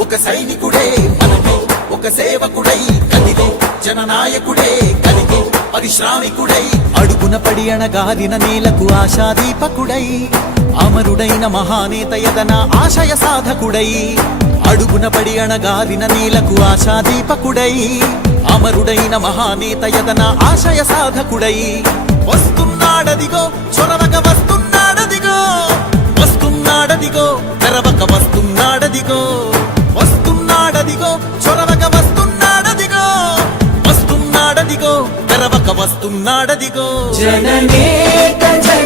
ఒక సైనికుడే ఒక సేవకుడై కదిలే జననాయకుడే కలిగే పరిశ్రామికుడై అడుగున పడి అణగారిన నేలకు ఆశాదీపకుడై అమరుడైన మహానేత యదన ఆశయ సాధకుడై అడుగున పడి అణగారిన నేలకు ఆశాదీపకుడై అమరుడైన మహానేత యదన ఆశయ సాధకుడై. వస్తున్నాడదిగో చొరవక వస్తున్నాడదిగో వస్తున్నాడదిగో తెరవక వస్తున్నాడదిగో వస్తున్నాడదిగో చొరవక తెరవక వస్తున్నాడదిగో. జననేక జగనన్నా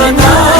యువతా సహోదరుడు